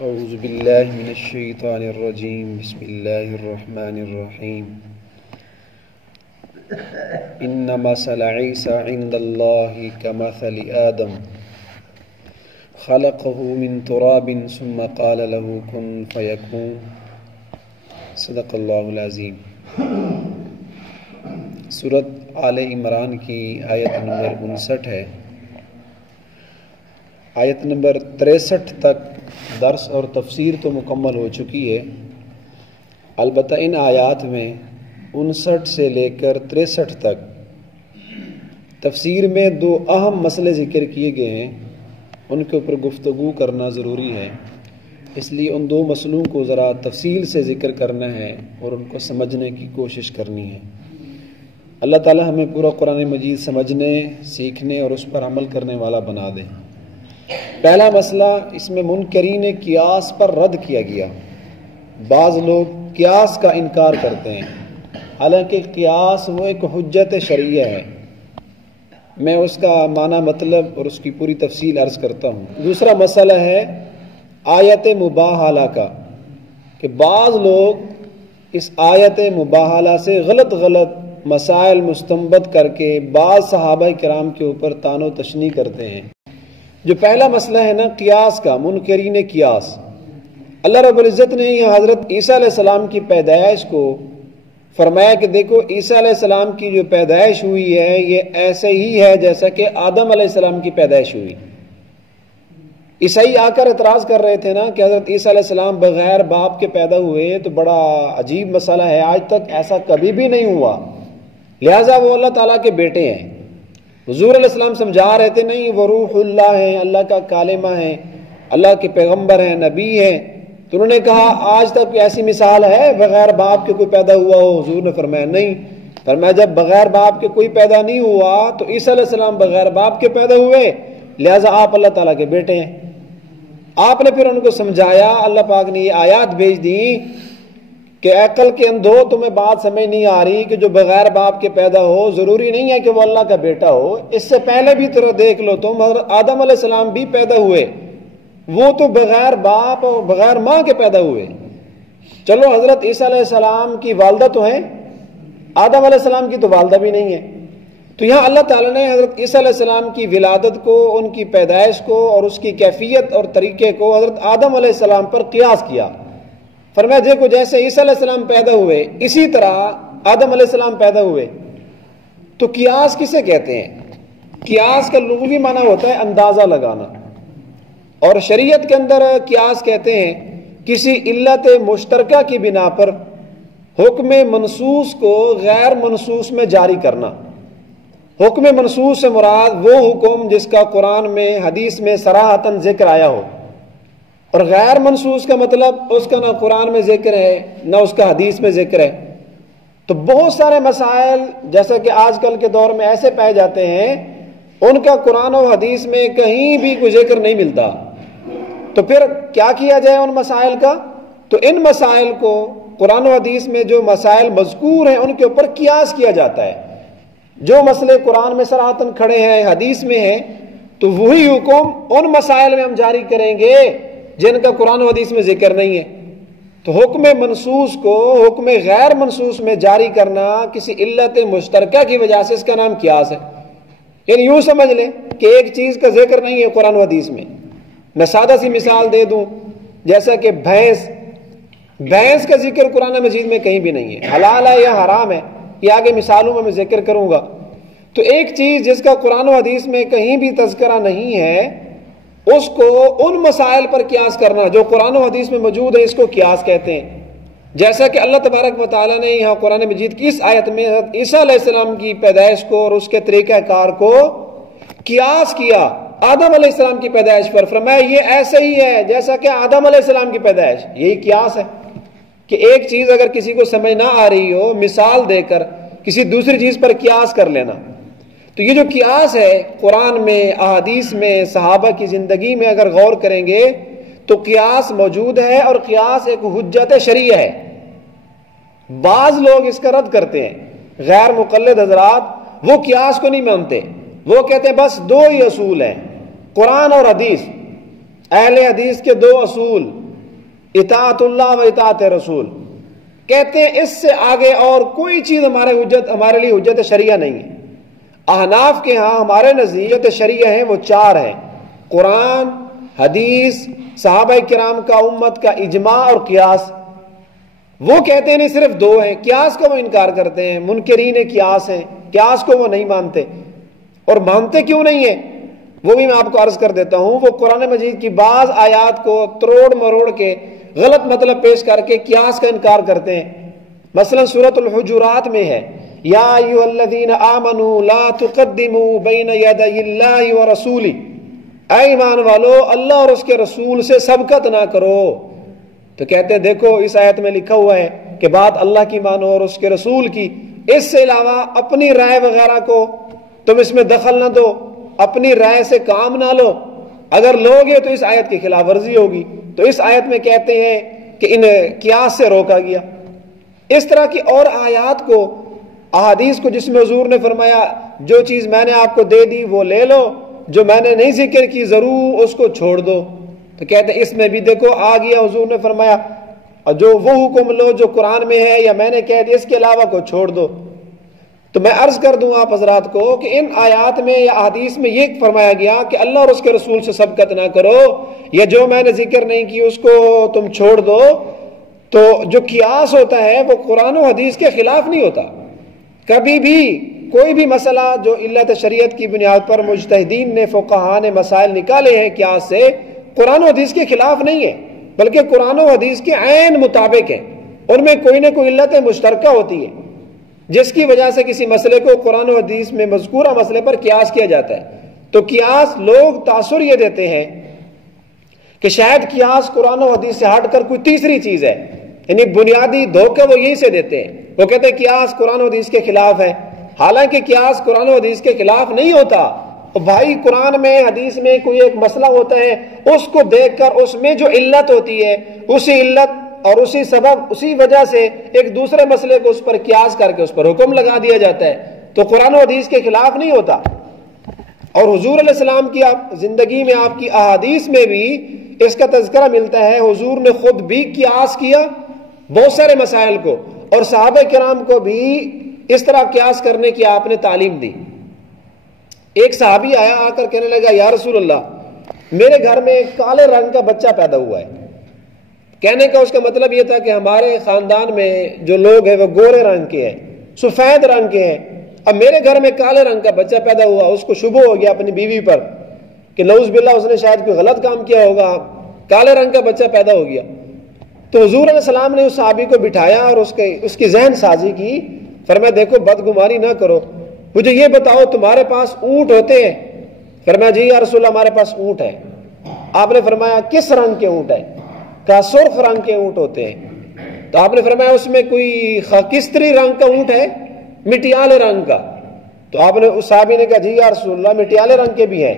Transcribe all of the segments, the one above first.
اعوذ باللہ من الشیطان الرجیم بسم اللہ الرحمن الرحیم ان مثل عیسی عند اللہ کمثل آدم خلقه من تراب ثم قال له کن فیکون صدق اللہ العظیم۔ سورۃ آل عمران کی آیت نمبر 59 ہے۔ آیت نمبر 63 تک درس اور تفسیر تو مکمل ہو چکی ہے، البتہ ان آیات میں 59 سے لے کر 63 تک تفسیر میں 2 اہم مسئلے ذکر کیے گئے ہیں، ان کے اوپر گفتگو کرنا ضروری ہے، اس لیے ان 2 مسئلوں کو ذرا تفصیل سے ذکر کرنا ہے اور ان کو سمجھنے کی کوشش کرنی ہے۔ اللہ تعالی ہمیں پورا قرآن مجید سمجھنے، سیکھنے اور اس پر عمل کرنے والا بنا دے۔ پہلا مسئلہ، اس میں منکرین قیاس پر رد کیا گیا۔ بعض لوگ قیاس کا انکار کرتے ہیں، حالانکہ قیاس وہ ایک حجت شرعیہ ہے۔ میں اس کا معنی مطلب اور اس کی پوری تفصیل عرض کرتا ہوں۔ دوسرا مسئلہ ہے آیت مباہلہ کا، کہ بعض لوگ اس آیت مباہلہ سے غلط مسائل مستنبط کر کے بعض صحابہ کرام کے اوپر طعن و تشنیع کرتے ہیں۔ جو پہلا مسئلہ ہے نا قیاس کا، منکرین قیاس، اللہ رب العزت نے یہ حضرت عیسیٰ علیہ السلام کی پیدائش کو فرمایا کہ دیکھو عیسیٰ علیہ السلام کی جو پیدائش ہوئی ہے یہ ایسے ہی ہے جیسا کہ آدم علیہ السلام کی پیدائش ہوئی۔ عیسائی آ کر اعتراض کر رہے تھے نا کہ حضرت عیسیٰ علیہ السلام بغیر باپ کے پیدا ہوئے، تو بڑا عجیب مسئلہ ہے، آج تک ایسا کبھی بھی نہیں ہوا، لہٰذا وہ اللہ تعالیٰ کے بیٹے ہیں۔ حضور علیہ السلام سمجھا رہے تھے نہیں، وہ روح اللہ ہیں، اللہ کا کالمہ ہیں، اللہ کے پیغمبر ہیں، نبی ہیں۔ تو انہوں نے کہا آج تک ایسی مثال ہے بغیر باپ کے کوئی پیدا ہوا ہو؟ حضور نے فرمایا نہیں۔ فرمایا جب بغیر باپ کے کوئی پیدا نہیں ہوا تو عیسیٰ علیہ السلام بغیر باپ کے پیدا ہوئے، لہٰذا آپ اللہ تعالیٰ کے بیٹے ہیں۔ آپ نے پھر ان کو سمجھایا، اللہ پاک نے یہ آیات بھیج دی کہ عقل کے اندھو تمہیں بات سمجھ نہیں آ رہی کہ جو بغیر باپ کے پیدا ہو ضروری نہیں ہے کہ وہ اللہ کا بیٹا ہو۔ اس سے پہلے بھی تو دیکھ لو تم، حضرت آدم علیہ السلام بھی پیدا ہوئے، وہ تو بغیر باپ اور بغیر ماں کے پیدا ہوئے۔ چلو حضرت عیسیٰ علیہ السلام کی والدہ تو ہیں، آدم علیہ السلام کی تو والدہ بھی نہیں ہے۔ تو یہاں اللہ تعالیٰ نے حضرت عیسیٰ علیہ السلام کی ولادت کو، ان کی پیدائش کو اور اس کی کیفیت اور طریقے کو حضرت آدم علیہ السلام پر قیاس کیا۔ فرمایا دیکھو جیسے عیسیٰ علیہ السلام پیدا ہوئے اسی طرح آدم علیہ السلام پیدا ہوئے۔ تو قیاس کسے کہتے ہیں؟ قیاس کا لغوی معنی ہوتا ہے اندازہ لگانا، اور شریعت کے اندر قیاس کہتے ہیں کسی علت مشترکہ کی بنا پر حکم منصوص کو غیر منصوص میں جاری کرنا۔ حکم منصوص سے مراد وہ حکم جس کا قرآن میں، حدیث میں صراحتاً ذکر آیا ہو، اور غیر منصوص کا مطلب اس کا نہ قرآن میں ذکر ہے نہ اس کا حدیث میں ذکر ہے۔ تو بہت سارے مسائل جیسا کہ آج کل کے دور میں ایسے پائے جاتے ہیں، ان کا قرآن و حدیث میں کہیں بھی کوئی ذکر نہیں ملتا۔ تو پھر کیا کیا جائے ان مسائل کا؟ تو ان مسائل کو قرآن و حدیث میں جو مسائل مذکور ہیں ان کے اوپر قیاس کیا جاتا ہے۔ جو مسئلے قرآن میں صراحتاً کھڑے ہیں، حدیث میں ہیں، تو وہی حکم ان مسائل میں ہم جاری کریں گے جن کا قرآن و حدیث میں ذکر نہیں ہے۔ تو حکم منصوص کو حکم غیر منصوص میں جاری کرنا کسی علت مشترکہ کی وجہ سے، اس کا نام قیاس ہے۔ یعنی یوں سمجھ لیں کہ ایک چیز کا ذکر نہیں ہے قرآن و حدیث میں۔ میں سادہ سی مثال دے دوں، جیسا کہ بھینس کا ذکر قرآن مجید میں کہیں بھی نہیں ہے، حلال ہے یا حرام ہے، یہ آگے مثالوں میں ذکر کروں گا۔ تو ایک چیز جس کا قرآن و حدیث میں کہیں بھی تذکرہ نہیں ہے، اس کو ان مسائل پر قیاس کرنا جو قرآن و حدیث میں موجود ہے، اس کو قیاس کہتے ہیں۔ جیسا کہ اللہ تبارک و تعالیٰ نے یہاں قرآن مجید کی اس آیت میں حضرت عیسیٰ علیہ السلام کی پیدائش کو اور اس کے طریقہ کار کو قیاس کیا آدم علیہ السلام کی پیدائش پر۔ فرمایا یہ ایسے ہی ہے جیسا کہ آدم علیہ السلام کی پیدائش۔ یہی قیاس ہے کہ ایک چیز اگر کسی کو سمجھ نہ آ رہی ہو، مثال دے کر کسی دوسری چیز پر قیاس کر لینا۔ تو یہ جو قیاس ہے قرآن میں، احادیث میں، صحابہ کی زندگی میں اگر غور کریں گے تو قیاس موجود ہے، اور قیاس ایک حجت شرعیہ ہے۔ بعض لوگ اس کا رد کرتے ہیں، غیر مقلد حضرات، وہ قیاس کو نہیں مانتے، وہ کہتے ہیں بس 2 ہی اصول ہیں، قرآن اور حدیث۔ اہل حدیث کے 2 اصول، اطاعت اللہ و اطاعت رسول، کہتے ہیں اس سے آگے اور کوئی چیز ہمارے لیے حجت شریعہ نہیں ہے۔ احناف کے ہاں ہمارے نزدیک شریعہ ہیں وہ 4 ہیں: قرآن، حدیث، صحابہ کرام کا امت کا اجماع اور قیاس۔ وہ کہتے ہیں نہیں صرف 2 ہیں، قیاس کا وہ انکار کرتے ہیں، منکرین قیاس ہیں، قیاس کو وہ نہیں مانتے۔ اور مانتے کیوں نہیں ہیں وہ بھی میں آپ کو عرض کر دیتا ہوں۔ وہ قرآن مجید کی بعض آیات کو تروڑ مروڑ کے غلط مطلب پیش کر کے قیاس کا انکار کرتے ہیں۔ مثلا سورۃ الحجرات میں ہے یا ایھا الذین آمنوا لا تقدموا بین یدی اللہ ورسولہ، اے ایمان والو اللہ اور اس کے رسول سے سبقت نہ کرو۔ تو کہتے ہیں دیکھو اس آیت میں لکھا ہوا ہے کہ بات اللہ کی مانو اور اس کے رسول کی، اس سے علاوہ اپنی رائے وغیرہ کو تم اس میں دخل نہ دو، اپنی رائے سے کام نہ لو، اگر لوگے تو اس آیت کی خلاف ورزی ہوگی۔ تو اس آیت میں کہتے ہیں کہ ان قیاس سے روکا گیا۔ اس طرح کی اور آیات کو، احادیث کو جس میں حضور نے فرمایا جو چیز میں نے آپ کو دے دی وہ لے لو، جو میں نے نہیں ذکر کی ضرور اس کو چھوڑ دو۔ تو کہتے ہیں اس میں بھی دیکھو آ گیا، حضور نے فرمایا جو وہ حکم لو جو قرآن میں ہے یا میں نے کہہ دیا، اس کے علاوہ کو چھوڑ دو۔ تو میں عرض کر دوں آپ حضرات کو کہ ان آیات میں یا احادیث میں یہ فرمایا گیا کہ اللہ اور اس کے رسول سے سبقت نہ کرو، یا جو میں نے ذکر نہیں کی اس کو تم چھوڑ دو۔ تو جو قیاس ہوتا ہے وہ قرآن و حدیث کے خلاف نہیں ہوتا۔ کبھی بھی کوئی بھی مسئلہ جو علت شریعت کی بنیاد پر مجتہدین نے، فقہاء نے مسائل نکالے ہیں قیاس سے، قرآن و حدیث کے خلاف نہیں ہے، بلکہ قرآن و حدیث کے عین مطابق ہے۔ ان میں کوئی نہ کوئی علت مشترکہ ہوتی ہے جس کی وجہ سے کسی مسئلے کو قرآن و حدیث میں مذکورہ مسئلے پر قیاس کیا جاتا ہے۔ تو قیاس لوگ تاثر یہ دیتے ہیں کہ شاید قیاس قرآن و حدیث سے ہٹ کر کوئی تیسری چیز ہے، یعنی بنیادی دھوکہ وہ یہی سے دیتے ہیں۔ وہ کہتے ہیں قیاس قرآن و حدیث کے خلاف ہے، حالانکہ قیاس قرآن و حدیث کے خلاف نہیں ہوتا۔ بھائی قرآن میں حدیث میں کوئی ایک مسئلہ ہوتا ہے، اس کو دیکھ کر اس میں جو علت ہوتی ہے، اسی علت اور اسی سبب، اسی وجہ سے ایک دوسرے مسئلے کو اس پر قیاس کر کے اس پر حکم لگا دیا جاتا ہے۔ تو قرآن و حدیث کے خلاف نہیں ہوتا۔ اور حضور علیہ السلام کی زندگی میں، آپ کی احادیث میں بھی اس کا تذکرہ ملتا ہے۔ حضور نے خود بھی قیاس کیا بہت سارے مسائل کو، اور صحابہ کرام کو بھی اس طرح قیاس کرنے کی آپ نے تعلیم دی۔ ایک صحابی آیا، آ کر کہنے لگا یا رسول اللہ میرے گھر میں کالے رنگ کا بچہ پیدا ہوا ہے۔ کہنے کا اس کا مطلب یہ تھا کہ ہمارے خاندان میں جو لوگ ہیں وہ گورے رنگ کے ہیں، سفید رنگ کے ہیں، اب میرے گھر میں کالے رنگ کا بچہ پیدا ہوا۔ اس کو شبہ ہو گیا اپنی بیوی پر کہ نعوذ باللہ اس نے شاید کوئی غلط کام کیا ہوگا، کالے رنگ کا بچہ پیدا ہو گیا۔ تو حضور علیہ السلام نے اس صحابی کو بٹھایا اور اس کی ذہن سازی کی۔ فرمایا دیکھو بدگمانی نہ کرو، مجھے یہ بتاؤ تمہارے پاس اونٹ ہوتے ہیں؟ فرمایا جی یا رسول اللہ ہمارے پاس اونٹ ہے۔ آپ نے فرمایا کس رنگ کے اونٹ ہے؟ کہا سرخ رنگ کے اونٹ ہوتے ہیں۔ تو آپ نے فرمایا اس میں کوئی خاکستری رنگ کا اونٹ ہے، مٹیالے رنگ کا؟ تو آپ نے اس صحابی نے کہا جی یا رسول اللہ مٹیالے رنگ کے بھی ہیں۔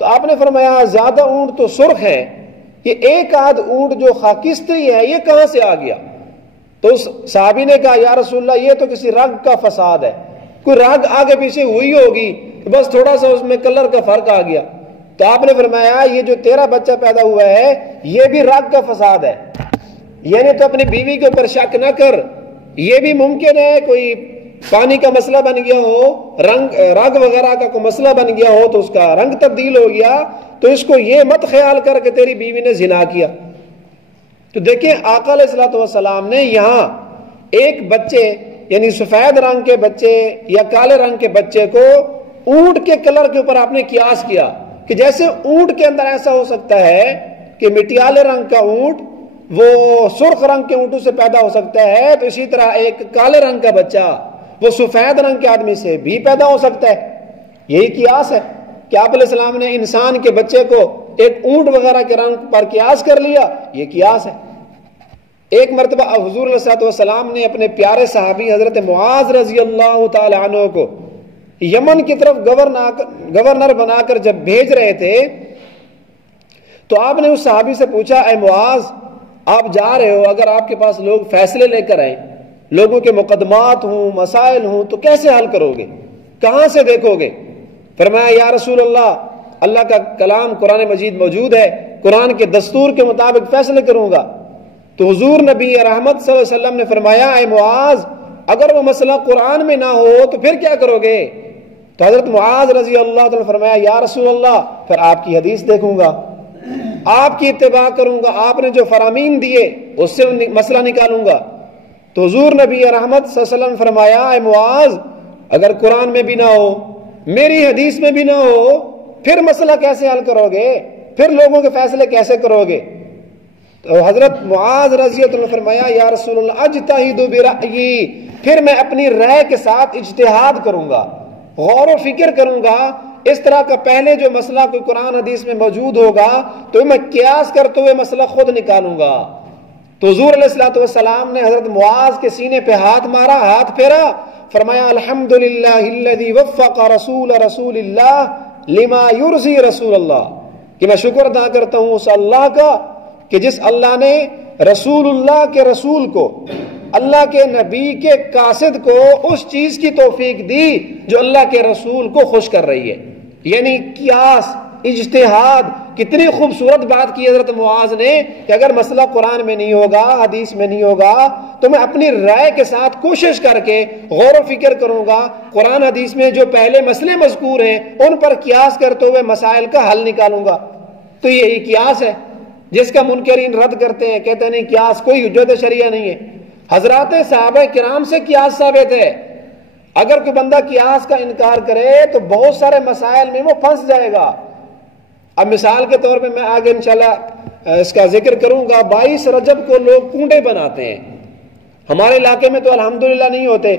تو آپ نے فرمایا زیادہ اونٹ تو سرخ ہیں، یہ ایک آدھ اونٹ جو خاکستری ہے یہ کہاں سے آ گیا؟ تو اس صحابی نے کہا یا رسول اللہ یہ تو کسی رنگ کا فساد ہے، کوئی رنگ آگے پیچھے ہوئی ہوگی، بس تھوڑا سا اس میں کلر کا فرق آ گیا۔ تو آپ نے فرمایا یہ جو تیرا بچہ پیدا ہوا ہے یہ بھی رنگ کا فساد ہے، یعنی تو اپنی بیوی کے اوپر شک نہ کر، یہ بھی ممکن ہے کوئی پانی کا مسئلہ بن گیا ہو، رنگ وغیرہ کا کوئی مسئلہ بن گیا ہو تو اس کا رنگ تبدیل ہو گیا، تو اس کو یہ مت خیال کر کہ تیری بیوی نے زنا کیا۔ تو دیکھیں آقا علیہ الصلوۃ والسلام نے یہاں ایک بچے یعنی سفید رنگ کے بچے یا کالے رنگ کے بچے کو اونٹ کے کلر کے اوپر آپ نے قیاس کیا کہ جیسے اونٹ کے اندر ایسا ہو سکتا ہے کہ مٹیالے رنگ کا اونٹ وہ سرخ رنگ کے اونٹوں سے پیدا ہو سکتا ہے، تو اسی طرح ایک کالے رنگ کا بچہ وہ سفید رنگ کے آدمی سے بھی پیدا ہو سکتا ہے۔ یہی قیاس ہے کہ آپ علیہ السلام نے انسان کے بچے کو ایک اونٹ وغیرہ کے رنگ پر قیاس کر لیا، یہ قیاس ہے۔ ایک مرتبہ حضور علیہ الصلوۃ والسلام نے اپنے پیارے صحابی حضرت معاذ رضی اللہ تعالی عنہ کو یمن کی طرف گورنر بنا کر جب بھیج رہے تھے تو آپ نے اس صحابی سے پوچھا اے معاذ آپ جا رہے ہو، اگر آپ کے پاس لوگ فیصلے لے کر آئیں، لوگوں کے مقدمات ہوں، مسائل ہوں، تو کیسے حل کرو گے، کہاں سے دیکھو گے؟ فرمایا یا رسول اللہ کا کلام قرآن مجید موجود ہے، قرآن کے دستور کے مطابق فیصلے کروں گا۔ تو حضور نبی رحمت صلی اللہ علیہ وسلم نے فرمایا اے معاذ اگر وہ مسئلہ قرآن میں نہ ہو تو پھر کیا کرو گے؟ تو حضرت معاذ رضی اللہ عنہ نے فرمایا یا رسول اللہ پھر آپ کی حدیث دیکھوں گا، آپ کی اتباع کروں گا، آپ نے جو فرامین دیے اس سے مسئلہ نکالوں گا۔ تو حضور نبی رحمت صلی اللہ علیہ وسلم نے فرمایا اے معاذ اگر قرآن میں بھی نہ ہو، میری حدیث میں بھی نہ ہو، پھر مسئلہ کیسے حل کرو گے؟ پھر لوگوں کے فیصلے کیسے کرو گے؟ تو حضرت معاذ رضی اللہ عنہ نے فرمایا یا رسول اللہ اجتہد برأیی، پھر میں اپنی رائے کے ساتھ اجتہاد کروں گا، غور و فکر کروں گا۔ اس طرح کا پہلے جو مسئلہ کوئی قرآن حدیث میں موجود ہوگا تو میں قیاس کرتے ہوئے مسئلہ خود نکالوں گا۔ تو حضور علیہ الصلوۃ والسلام نے حضرت معاذ کے سینے پہ ہاتھ مارا، ہاتھ پھیرا، فرمایا الحمدللہ الذی وفق رسول اللہ لما یرضی رسول اللہ، کہ میں شکر ادا کرتا ہوں اس اللہ کا کہ جس اللہ نے رسول اللہ کے رسول کو، اللہ کے نبی کے قاصد کو اس چیز کی توفیق دی جو اللہ کے رسول کو خوش کر رہی ہے۔ یعنی قیاس، اجتہاد، کتنی خوبصورت بات کی حضرت معاذ نے کہ اگر مسئلہ قرآن میں نہیں ہوگا، حدیث میں نہیں ہوگا تو میں اپنی رائے کے ساتھ کوشش کر کے غور و فکر کروں گا، قرآن حدیث میں جو پہلے مسئلے مذکور ہیں ان پر قیاس کرتے ہوئے مسائل کا حل نکالوں گا۔ تو یہی قیاس ہے جس کا منکرین رد کرتے ہیں، کہتے ہیں نہیں قیاس کوئی حجت شرعیہ نہیں ہے۔ حضرات صحابہ کرام سے قیاس ثابت ہے، اگر کوئی بندہ قیاس کا انکار کرے تو بہت سارے مسائل میں وہ پھنس جائے گا۔ اب مثال کے طور پہ میں آگے انشاءاللہ اس کا ذکر کروں گا، 22 رجب کو لوگ کنڈے بناتے ہیں، ہمارے علاقے میں تو الحمدللہ نہیں ہوتے،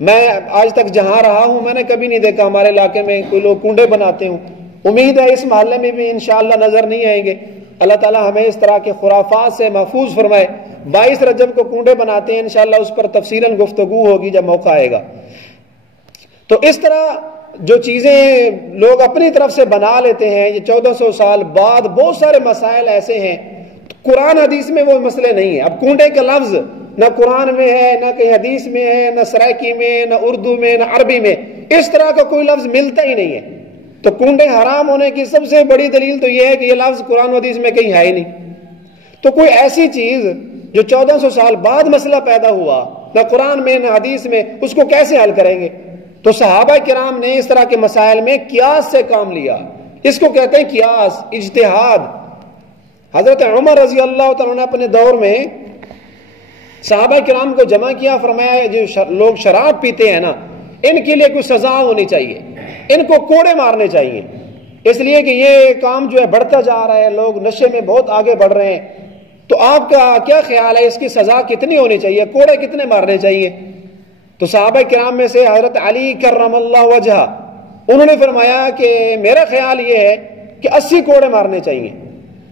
میں آج تک جہاں رہا ہوں میں نے کبھی نہیں دیکھا ہمارے علاقے میں کوئی لوگ کنڈے بناتے ہوں، امید ہے اس محلے میں بھی انشاءاللہ نظر نہیں آئیں گے۔ اللہ تعالیٰ ہمیں اس طرح کے خرافات سے محفوظ فرمائے۔ 22 رجب کو کنڈے بناتے ہیں، انشاءاللہ اس پر تفصیلاً گفتگو ہوگی جب موقع آئے گا۔ تو اس طرح جو چیزیں لوگ اپنی طرف سے بنا لیتے ہیں، یہ 1400 سال بعد بہت سارے مسائل ایسے ہیں، قرآن حدیث میں وہ مسئلے نہیں ہیں۔ اب کنڈے کا لفظ نہ قرآن میں ہے، نہ کہیں حدیث میں ہے، نہ سرائکی میں، نہ اردو میں، نہ عربی میں، اس طرح کا کوئی لفظ ملتا ہی نہیں ہے۔ تو کنڈے حرام ہونے کی سب سے بڑی دلیل تو یہ ہے کہ یہ لفظ قرآن حدیث میں کہیں ہے ہی نہیں۔ تو کوئی ایسی چیز جو 1400 سال بعد مسئلہ پیدا ہوا، نہ قرآن میں نہ حدیث میں، اس کو کیسے حل کریں گے؟ تو صحابہ کرام نے اس طرح کے مسائل میں قیاس سے کام لیا، اس کو کہتے ہیں قیاس، اجتہاد۔ حضرت عمر رضی اللہ تعالیٰ نے اپنے دور میں صحابہ کرام کو جمع کیا، فرمایا جو لوگ شراب پیتے ہیں نا ان کے لیے کوئی سزا ہونی چاہیے، ان کو کوڑے مارنے چاہیے، اس لیے کہ یہ کام جو ہے بڑھتا جا رہا ہے، لوگ نشے میں بہت آگے بڑھ رہے ہیں۔ تو آپ کا کیا خیال ہے اس کی سزا کتنی ہونی چاہیے، کوڑے کتنے مارنے چاہیے؟ تو صحابہ کرام میں سے حضرت علی کرم اللہ وجہ انہوں نے فرمایا کہ میرا خیال یہ ہے کہ 80 کوڑے مارنے چاہیے،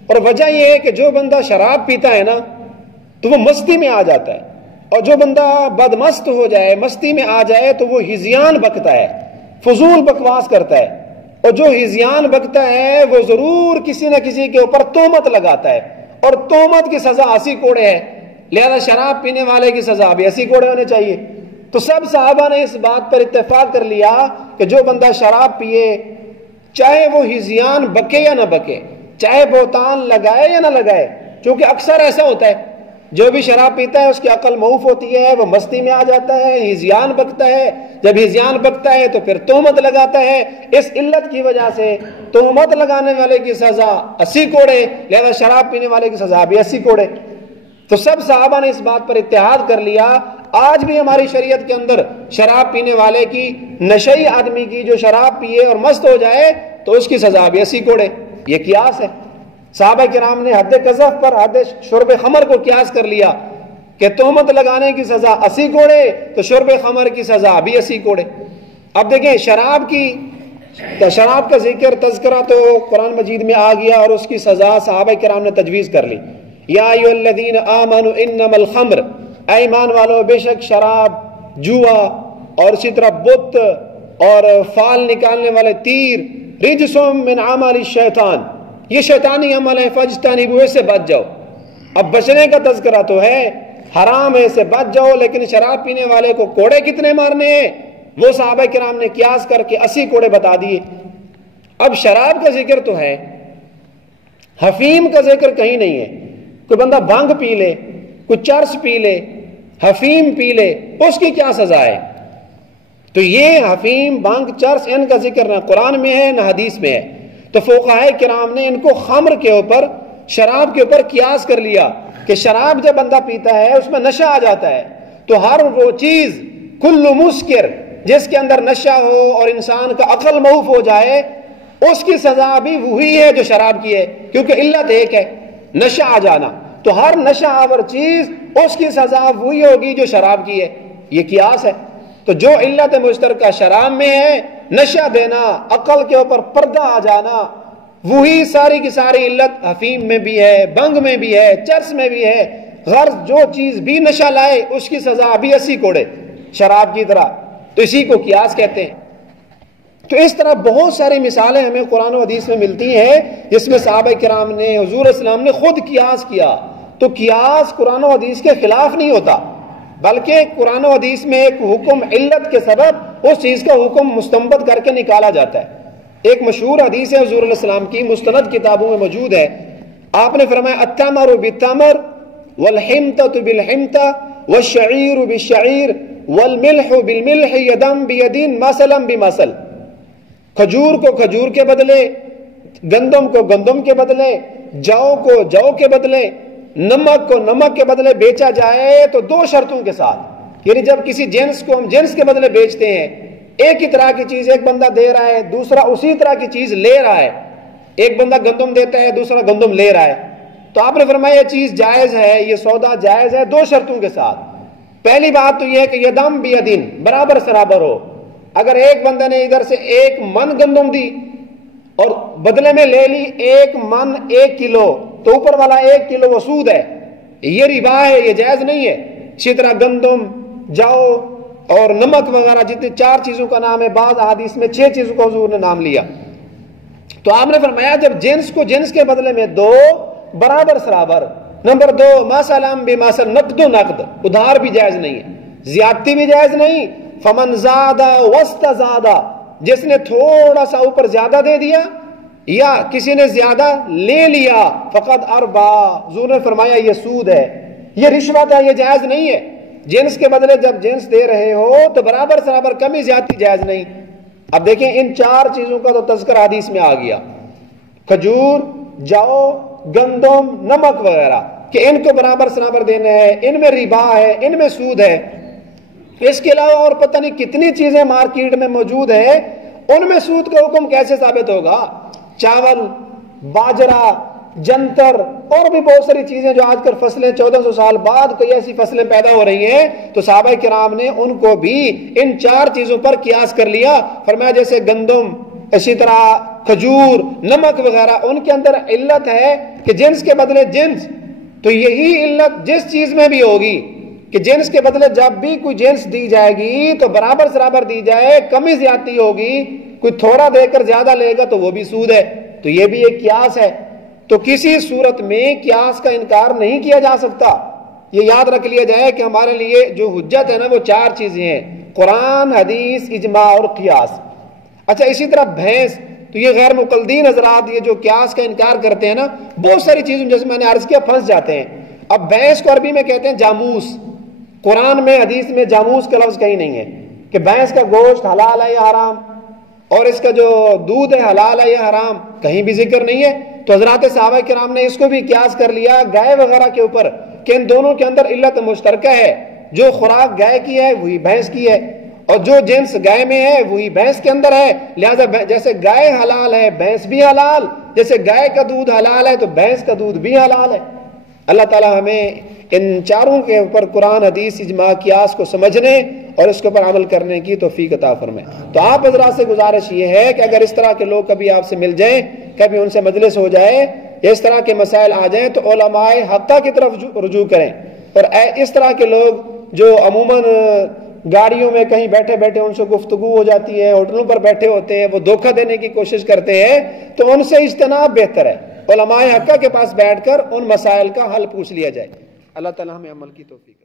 اور وجہ یہ ہے کہ جو بندہ شراب پیتا ہے نا تو وہ مستی میں آ جاتا ہے، اور جو بندہ بدمست ہو جائے، مستی میں آ جائے تو وہ ہذیان بکتا ہے، فضول بکواس کرتا ہے، اور جو ہذیان بکتا ہے وہ ضرور کسی نہ کسی کے اوپر تہمت لگاتا ہے، اور تہمت کی سزا 80 کوڑے ہے، لہذا شراب پینے والے کی سزا بھی 80 کوڑے ہونے چاہیے۔ تو سب صحابہ نے اس بات پر اتفاق کر لیا کہ جو بندہ شراب پیے، چاہے وہ ہذیان بکے یا نہ بکے، چاہے بہتان لگائے یا نہ لگائے، کیونکہ اکثر ایسا ہوتا ہے جو بھی شراب پیتا ہے اس کی عقل معوف ہوتی ہے، وہ مستی میں آ جاتا ہے، ہذیان بکتا ہے، جب ہذیان بکتا ہے تو پھر تہمت لگاتا ہے، اس علت کی وجہ سے تہمت لگانے والے کی سزا 80 کوڑے، لہذا شراب پینے والے کی سزا بھی 80 کوڑے۔ تو سب صحابہ نے اس بات پر اتحاد کر لیا۔ آج بھی ہماری شریعت کے اندر شراب پینے والے کی، نشئی آدمی کی جو شراب پیے اور مست ہو جائے تو اس کی سزا بھی 80 کوڑے، یہ قیاس ہے۔ صحابہ کرام نے حد قذف پر حد شرب خمر کو قیاس کر لیا کہ تہمت لگانے کی سزا 80 کوڑے تو شرب خمر کی سزا بھی 80 کوڑے۔ اب دیکھیں شراب کا ذکر تذکرہ تو قرآن مجید میں آ گیا، اور اس کی سزا صحابہ کرام نے تجویز کر لی۔ یا ایھا الذین آمنوا انما الخمر، اے ایمان والو بے شک شراب، جوا اور اسی طرح بت اور فال نکالنے والے تیر، رجس من عمل الشیطان، یہ شیطانی عمل ہے، فاجتنبوہ، سے بچ جاؤ۔ اب بچنے کا تذکرہ تو ہے، حرام ہے، سے بچ جاؤ، لیکن شراب پینے والے کو کوڑے کتنے مارنے ہیں وہ صحابہ کرام نے قیاس کر کے 80 کوڑے بتا دیے۔ اب شراب کا ذکر تو ہے، حفیم کا ذکر کہیں نہیں ہے۔ کوئی بندہ بھنگ پی لے، کوئی چرس پی لے، حفیم پی لے، اس کی کیا سزا ہے؟ تو یہ حفیم، بھنگ، چرس، ان کا ذکر نہ قرآن میں ہے نہ حدیث میں ہے۔ تو فقہائے کرام نے ان کو خمر کے اوپر، شراب کے اوپر قیاس کر لیا کہ شراب جب بندہ پیتا ہے اس میں نشہ آ جاتا ہے، تو ہر وہ چیز، کل مسکر، جس کے اندر نشہ ہو اور انسان کا عقل معوف ہو جائے، اس کی سزا بھی وہی ہے جو شراب کی ہے، کیونکہ علت ایک ہے، نشہ آ جانا۔ تو ہر نشہ آور چیز، اس کی سزا وہی ہوگی جو شراب کی ہے۔ یہ قیاس ہے۔ تو جو علت مشترکہ شراب میں ہے، نشہ دینا، عقل کے اوپر پردہ آ جانا، وہی ساری کی ساری علت حفیم میں بھی ہے، بنگ میں بھی ہے، چرس میں بھی ہے۔ غرض جو چیز بھی نشہ لائے اس کی سزا بھی 80 کوڑے شراب کی طرح۔ تو اسی کو قیاس کہتے ہیں۔ تو اس طرح بہت ساری مثالیں ہمیں قرآن و حدیث میں ملتی ہیں جس میں صحابہ کرام نے، حضور اسلام نے خود قیاس کیا۔ تو قیاس قرآن و حدیث کے خلاف نہیں ہوتا، بلکہ قرآن و حدیث میں ایک حکم علت کے سبب اس چیز کا حکم مستنبط کر کے نکالا جاتا ہے۔ ایک مشہور حدیث ہے حضور علیہ السلام کی، مستند کتابوں میں موجود ہے۔ آپ نے فرمایا التمر بالتمر والحنطۃ بالحنطۃ والشعیر بالشعیر والملح بالملح یدا بید مثلا بمثل۔ کھجور کو کھجور کے بدلے، گندم کو گندم کے بدلے، جو کو جو کے بدلے، نمک کو نمک کے بدلے بیچا جائے تو 2 شرطوں کے ساتھ۔ یعنی جب کسی جنس کو ہم جنس کے بدلے بیچتے ہیں، ایک ہی طرح کی چیز ایک بندہ دے رہا ہے، دوسرا اسی طرح کی چیز لے رہا ہے، ایک بندہ گندم دیتا ہے، دوسرا گندم لے رہا ہے، تو آپ نے فرمایا یہ چیز جائز ہے، یہ سودا جائز ہے 2 شرطوں کے ساتھ۔ پہلی بات تو یہ ہے کہ یدم بیدن، برابر سرابر ہو۔ اگر ایک بندے نے ادھر سے 1 من گندم دی اور بدلے میں لے لی 1 من 1 کلو، تو اوپر والا 1 کلو وہ سود ہے، یہ ربا ہے، یہ جائز نہیں ہے۔ اسی طرح گندم، جو اور نمک وغیرہ جتنے 4 چیزوں کا نام ہے، بعض احادیث میں 6 چیزوں کا حضور نے نام لیا۔ تو آپ نے فرمایا جب جنس کو جنس کے بدلے میں دو، برابر سرابر۔ نمبر 2 مثلا بمثل، نقد و نقد، ادھار بھی جائز نہیں ہے، زیادتی بھی جائز نہیں۔ فمن زاد واستزاد، جس نے تھوڑا سا اوپر زیادہ دے دیا یا کسی نے زیادہ لے لیا، فقد اربا، حضور نے فرمایا یہ سود ہے، یہ رشوت ہے، یہ جائز نہیں ہے۔ جنس کے بدلے جب جنس دے رہے ہو تو برابر سرابر، کمی زیادتی جائز نہیں۔ اب دیکھیں ان 4 چیزوں کا تو تذکرہ حدیث میں آ گیا، کھجور، جو، گندم، نمک وغیرہ، کہ ان کو برابر سرابر دینا ہے، ان میں ربا ہے، ان میں سود ہے۔ اس کے علاوہ اور پتہ نہیں کتنی چیزیں مارکیٹ میں موجود ہیں، ان میں سود کا حکم کیسے ثابت ہوگا؟ چاول، باجرہ، جنتر، اور بھی بہت ساری چیزیں جو آج کل فصلیں 1400 سال بعد کوئی ایسی فصلیں پیدا ہو رہی ہیں، تو صحابہ کرام نے ان کو بھی ان 4 چیزوں پر قیاس کر لیا۔ فرمایا جیسے گندم، اسی طرح کھجور، نمک وغیرہ، ان کے اندر علت ہے کہ جنس کے بدلے جنس، تو یہی علت جس چیز میں بھی ہوگی کہ جنس کے بدلے جب بھی کوئی جنس دی جائے گی تو برابر سرابر دی جائے، کمی زیادتی ہوگی، کوئی تھوڑا دے کر زیادہ لے گا تو وہ بھی سود ہے۔ تو یہ بھی ایک قیاس ہے۔ تو کسی صورت میں قیاس کا انکار نہیں کیا جا سکتا۔ یہ یاد رکھ لیا جائے کہ ہمارے لیے جو حجت ہے نا وہ 4 چیزیں ہیں، قرآن، حدیث، اجماع اور قیاس۔ اچھا اسی طرح بھینس، تو یہ غیر مقلدین حضرات یہ جو قیاس کا انکار کرتے ہیں نا، بہت ساری چیزوں جیسے میں نے عرض کیا پھنس جاتے ہیں۔ اب بھینس کو عربی میں کہتے ہیں جاموس، قرآن میں حدیث میں جاموس کا لفظ کہیں نہیں ہے کہ بھینس کا گوشت حلال ہے یا حرام، اور اس کا جو دودھ ہے حلال ہے یا حرام، کہیں بھی ذکر نہیں ہے۔ تو حضرات صحابہ کرام نے اس کو بھی قیاس کر لیا گائے وغیرہ کے اوپر کہ ان دونوں کے اندر علت مشترکہ ہے، جو خوراک گائے کی ہے وہی بھینس کی ہے، اور جو جنس گائے میں ہے وہی بھینس کے اندر ہے، لہذا جیسے گائے حلال ہے بھینس بھی حلال، جیسے گائے کا دودھ حلال ہے تو بھینس کا دودھ بھی حلال ہے۔ اللہ تعالی ہمیں ان 4 کے اوپر قرآن، حدیث، اجماع، قیاس کو سمجھنے اور اس کے اوپر عمل کرنے کی توفیق عطا فرمائے۔ تو آپ حضرات سے گزارش یہ ہے کہ اگر اس طرح کے لوگ کبھی آپ سے مل جائیں، کبھی ان سے مجلس ہو جائے، اس طرح کے مسائل آ جائیں تو علماء حقہ کی طرف رجوع کریں۔ اور اس طرح کے لوگ جو عموماً گاڑیوں میں کہیں بیٹھے بیٹھے ان سے گفتگو ہو جاتی ہے، ہوٹلوں پر بیٹھے ہوتے ہیں، وہ دھوکہ دینے کی کوشش کرتے ہیں، تو ان سے اجتناب بہتر ہے۔ علماء حقہ کے پاس بیٹھ کر ان مسائل کا حل پوچھ لیا جائے۔ اللہ تعالی ہمیں عمل کی توفیق